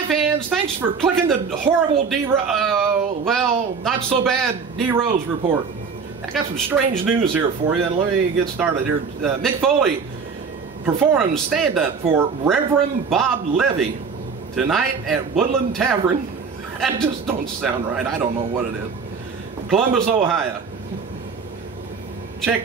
Hi fans, thanks for clicking the horrible well, not so bad D Rose report. I got some strange news here for you, and let me get started here. Mick Foley performs stand-up for Reverend Bob Levy tonight at Woodland Tavern. That just don't sound right. I don't know what it is. Columbus, Ohio. Check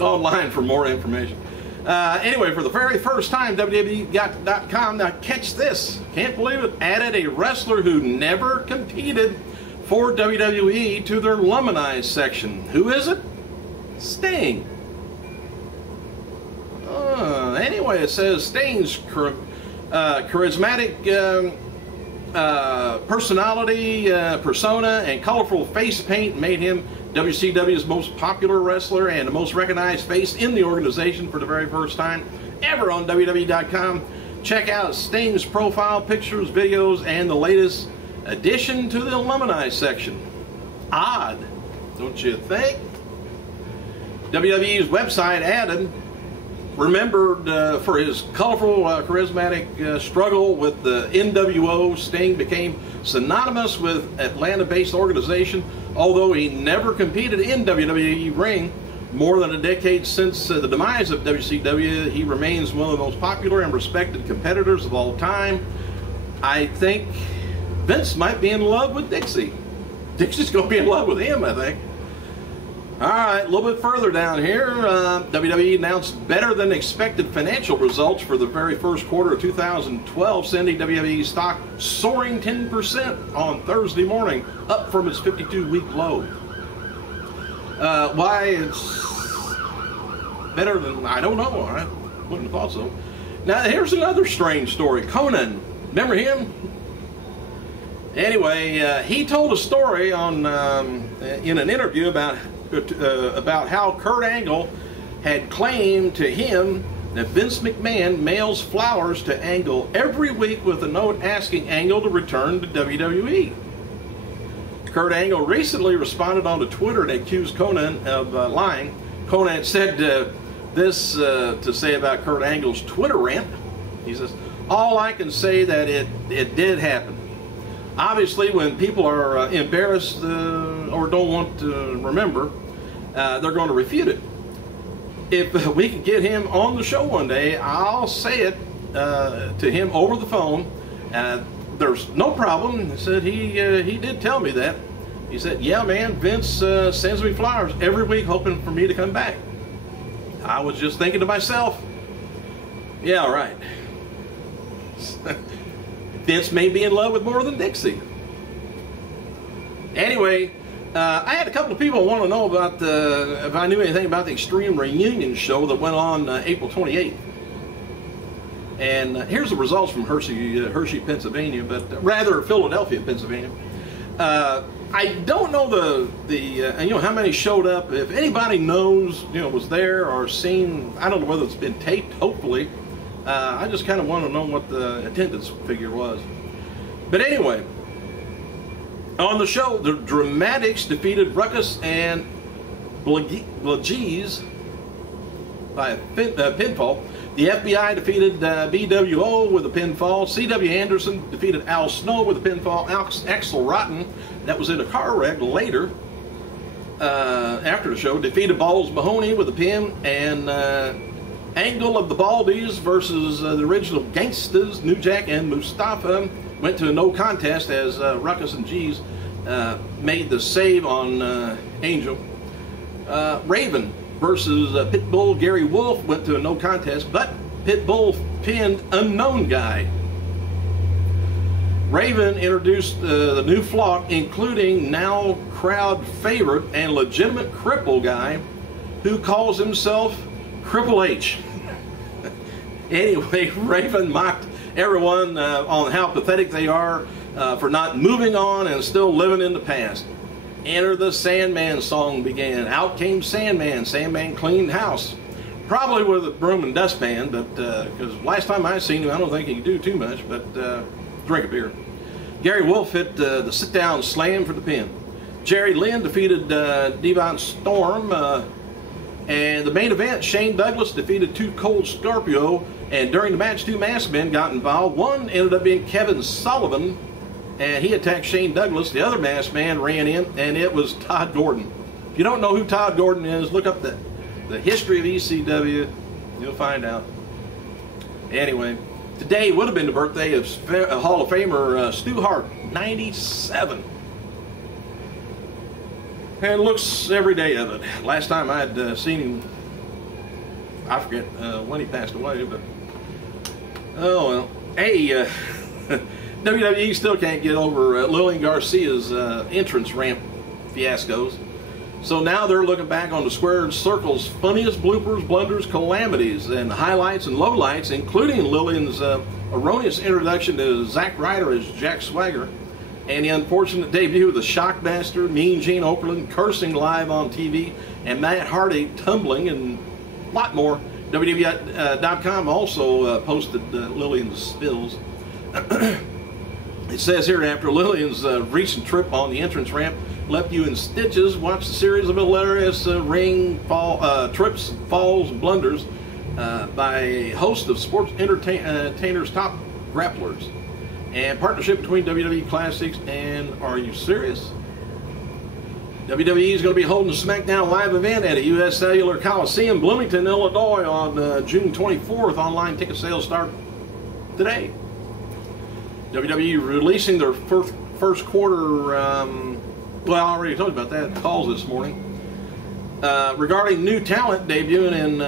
online for more information. Anyway, for the very first time, WWE.com, now catch this, can't believe it, added a wrestler who never competed for WWE to their Luminize section. Who is it? Sting. Anyway, it says Sting's charismatic personality, persona, and colorful face paint made him WCW's most popular wrestler and the most recognized face in the organization for the very first time ever on WWE.com. Check out Sting's profile, pictures, videos, and the latest addition to the Luminize section. Odd, don't you think? WWE's website added, remembered for his colorful, charismatic struggle with the NWO, Sting became synonymous with Atlanta-based organization. Although he never competed in WWE ring, more than a decade since the demise of WCW, he remains one of the most popular and respected competitors of all time. I think Vince might be in love with Dixie. Dixie's going to be in love with him, I think. All right, a little bit further down here, WWE announced better than expected financial results for the very first quarter of 2012, sending WWE stock soaring 10% on Thursday morning, up from its 52-week low. Why it's better than, I don't know. I wouldn't have thought so. Now, here's another strange story. Conan, remember him? Anyway, he told a story on in an interview about how Kurt Angle had claimed to him that Vince McMahon mails flowers to Angle every week with a note asking Angle to return to WWE. Kurt Angle recently responded on Twitter and accused Conan of lying. Conan said this to say about Kurt Angle's Twitter rant. He says, "All I can say that it did happen. Obviously, when people are embarrassed or don't want to remember, they're going to refute it. If we can get him on the show one day, I'll say it to him over the phone. There's no problem." He said he did tell me that. He said, "Yeah, man, Vince sends me flowers every week hoping for me to come back. I was just thinking to myself, yeah, right. Vince may be in love with more than Dixie." Anyway, I had a couple of people want to know about if I knew anything about the Extreme Reunion show that went on April 28th. And here's the results from Hershey, Pennsylvania, but rather Philadelphia, Pennsylvania. I don't know how many showed up. If anybody knows, was there or seen, I don't know whether it's been taped, hopefully. I just kind of want to know what the attendance figure was. But anyway, on the show, the Dramatics defeated Ruckus and Blagees by a pinfall. The FBI defeated BWO with a pinfall. C.W. Anderson defeated Al Snow with a pinfall. Axel Rotten, that was in a car wreck later, after the show, defeated Balls Mahoney with a pin. And Angle of the Baldies versus the original Gangstas, New Jack and Mustafa, went to a no contest as Ruckus and G's made the save on Angel. Raven versus Pitbull Gary Wolf went to a no contest, but Pitbull pinned Unknown Guy. Raven introduced the new flock, including now crowd favorite and legitimate cripple guy who calls himself Triple H. Anyway, Raven mocked everyone on how pathetic they are for not moving on and still living in the past. Enter the Sandman song began. Out came Sandman. Sandman cleaned house. Probably with a broom and dustpan, but because last time I seen him, I don't think he could do too much, but drink a beer. Gary Wolf hit the sit-down slam for the pin. Jerry Lynn defeated Devon Storm. And the main event, Shane Douglas defeated Too Cold Scorpio And during the match, 2 masked men got involved. One ended up being Kevin Sullivan, and he attacked Shane Douglas. The other masked man ran in, and it was Todd Gordon. If you don't know who Todd Gordon is, look up the history of ECW. You'll find out. Anyway, today would have been the birthday of Hall of Famer Stu Hart, 97. And looks every day of it. Last time I had seen him, I forget when he passed away, but oh well. Hey, WWE still can't get over Lillian Garcia's entrance ramp fiascos. So now they're looking back on the Squared Circle's funniest bloopers, blunders, calamities, and highlights and lowlights, including Lillian's erroneous introduction to Zack Ryder as Jack Swagger, and the unfortunate debut of the Shockmaster, Mean Gene Okerlund cursing live on TV, and Matt Hardy tumbling, and a lot more. WWE.com also posted Lillian's spills. It says here, after Lillian's recent trip on the entrance ramp left you in stitches, watch the series of hilarious ring trips, falls, and blunders by a host of sports entertainers' top grapplers. And partnership between WWE Classics and Are You Serious? WWE is going to be holding a SmackDown live event at a U.S. Cellular Coliseum, Bloomington, Illinois on June 24th. Online ticket sales start today. WWE releasing their first quarter, well, I already told you about that, calls this morning. Regarding new talent debuting in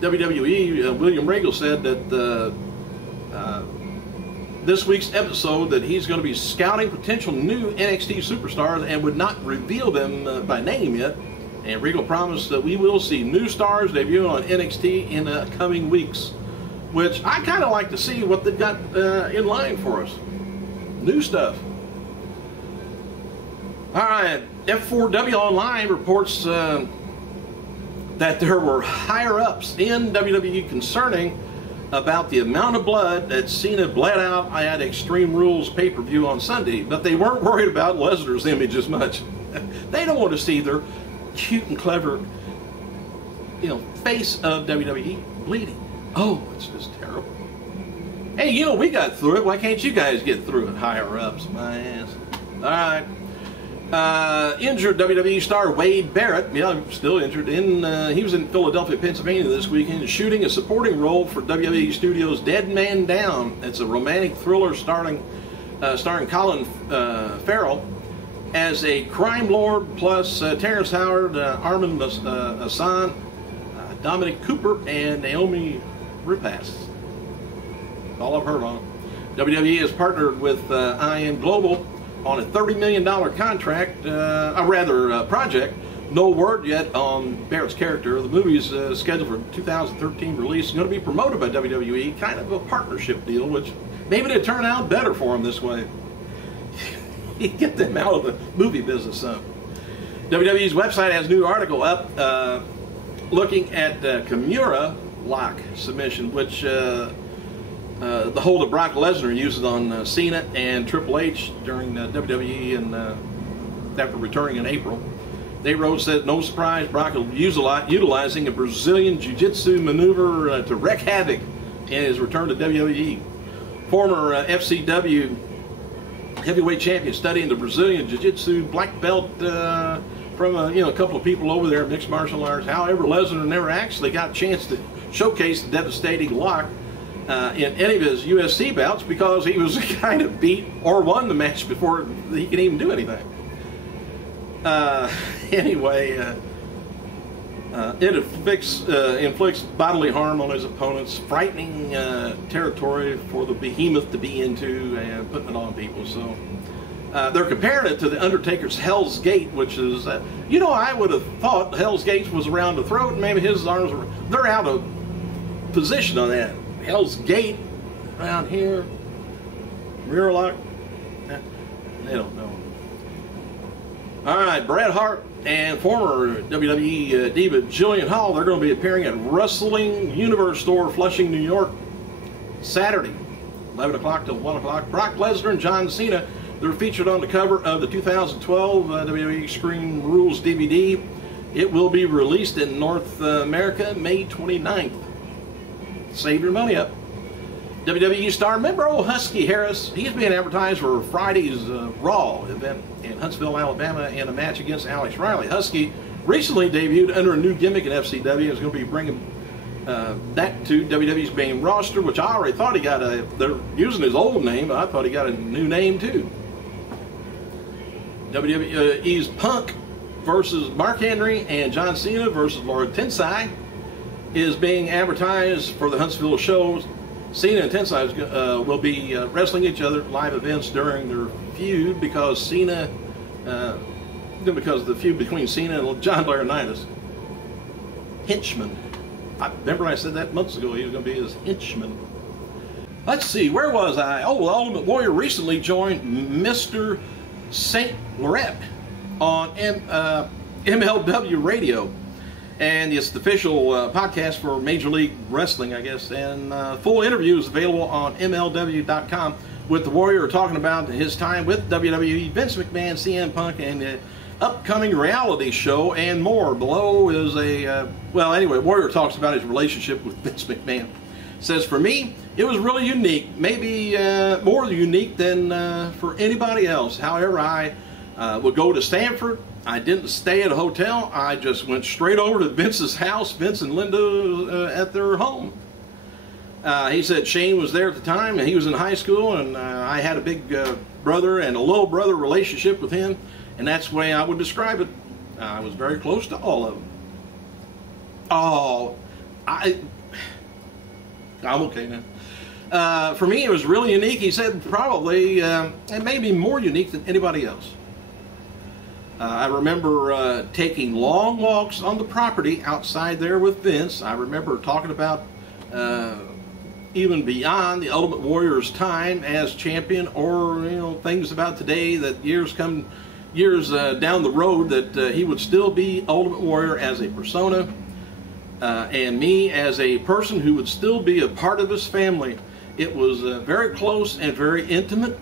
WWE, William Regal said that this week's episode that he's going to be scouting potential new NXT superstars and would not reveal them by name yet. And Regal promised that we will see new stars debut on NXT in the coming weeks, which I kind of like to see what they've got in line for us. New stuff. All right, F4W Online reports that there were higher-ups in WWE concerning about the amount of blood that Cena bled out at Extreme Rules pay-per-view on Sunday, but they weren't worried about Lesnar's image as much. They don't want to see their cute and clever, face of WWE bleeding. Oh, it's just terrible. Hey, we got through it. Why can't you guys get through it? Higher-ups, my ass. All right. Injured WWE star Wade Barrett, still injured. He was in Philadelphia, Pennsylvania this weekend, shooting a supporting role for WWE Studios' Dead Man Down. It's a romantic thriller starring Colin Farrell as a crime lord, plus Terrence Howard, Armin Hassan, Dominic Cooper, and Naomi Rapace. All I've heard on. WWE has partnered with IM Global on a $30 million contract, project. No word yet on Barrett's character. The movie is scheduled for 2013 release. It's going to be promoted by WWE, kind of a partnership deal, which maybe it'll turn out better for them this way. You get them out of the movie business. WWE's website has a new article up looking at Kimura lock submission, which the hold that Brock Lesnar uses on Cena and Triple H during WWE and after returning in April. They wrote, said, no surprise, Brock will use a lot, utilizing a Brazilian Jiu-Jitsu maneuver to wreak havoc in his return to WWE. Former FCW heavyweight champion studying the Brazilian Jiu-Jitsu black belt from a couple of people over there, mixed martial arts. However, Lesnar never actually got a chance to showcase the devastating lock in any of his UFC bouts because he was kind of beat or won the match before he could even do anything. Anyway, it inflicts bodily harm on his opponents, frightening territory for the behemoth to be into and putting it on people. So they're comparing it to the Undertaker's Hell's Gate, which is, I would have thought Hell's Gate was around the throat and maybe his arms were, they're out of position on that. Hell's Gate around here, rear lock, they don't know. All right, Bret Hart and former WWE diva Jillian Hall, they're going to be appearing at Wrestling Universe Store, Flushing, New York, Saturday, 11 o'clock till 1 o'clock. Brock Lesnar and John Cena, they're featured on the cover of the 2012 WWE Extreme Rules DVD. It will be released in North America May 29th. Save your money up. WWE star, remember old Husky Harris? He's being advertised for Friday's Raw event in Huntsville, Alabama, in a match against Alex Riley. Husky recently debuted under a new gimmick in FCW. Is going to be bringing that to WWE's main roster, which I already thought he got they're using his old name, but I thought he got a new name too. WWE's Punk versus Mark Henry and John Cena versus Lord Tensai is being advertised for the Huntsville shows. Cena and Tensai will be wrestling each other at live events during their feud because the feud between Cena and John Laurinaitis. Henchman. I remember I said that months ago. He was going to be his henchman. Let's see, where was I? Oh, the Ultimate Warrior recently joined Mr. St. Laurent on MLW Radio. And it's the official podcast for Major League Wrestling, I guess. And full interview is available on MLW.com with the Warrior talking about his time with WWE, Vince McMahon, CM Punk, and the upcoming reality show and more. Below is well, anyway, Warrior talks about his relationship with Vince McMahon. Says, for me, it was really unique, maybe more unique than for anybody else. However, I would go to Stanford. I didn't stay at a hotel. I just went straight over to Vince's house, Vince and Linda at their home. He said Shane was there at the time, and he was in high school, and I had a big brother and a little brother relationship with him, and that's the way I would describe it. I was very close to all of them. Oh, I'm okay now. For me, it was really unique. He said probably, and maybe more unique than anybody else. I remember taking long walks on the property outside there with Vince. I remember talking about even beyond the Ultimate Warrior's time as champion, or things about today that years down the road that he would still be Ultimate Warrior as a persona, and me as a person who would still be a part of his family. It was very close and very intimate.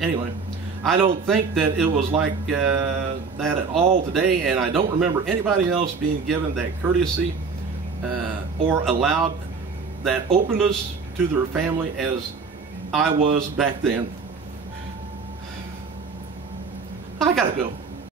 Anyway, I don't think that it was like that at all today, and I don't remember anybody else being given that courtesy or allowed that openness to their family as I was back then. I gotta go.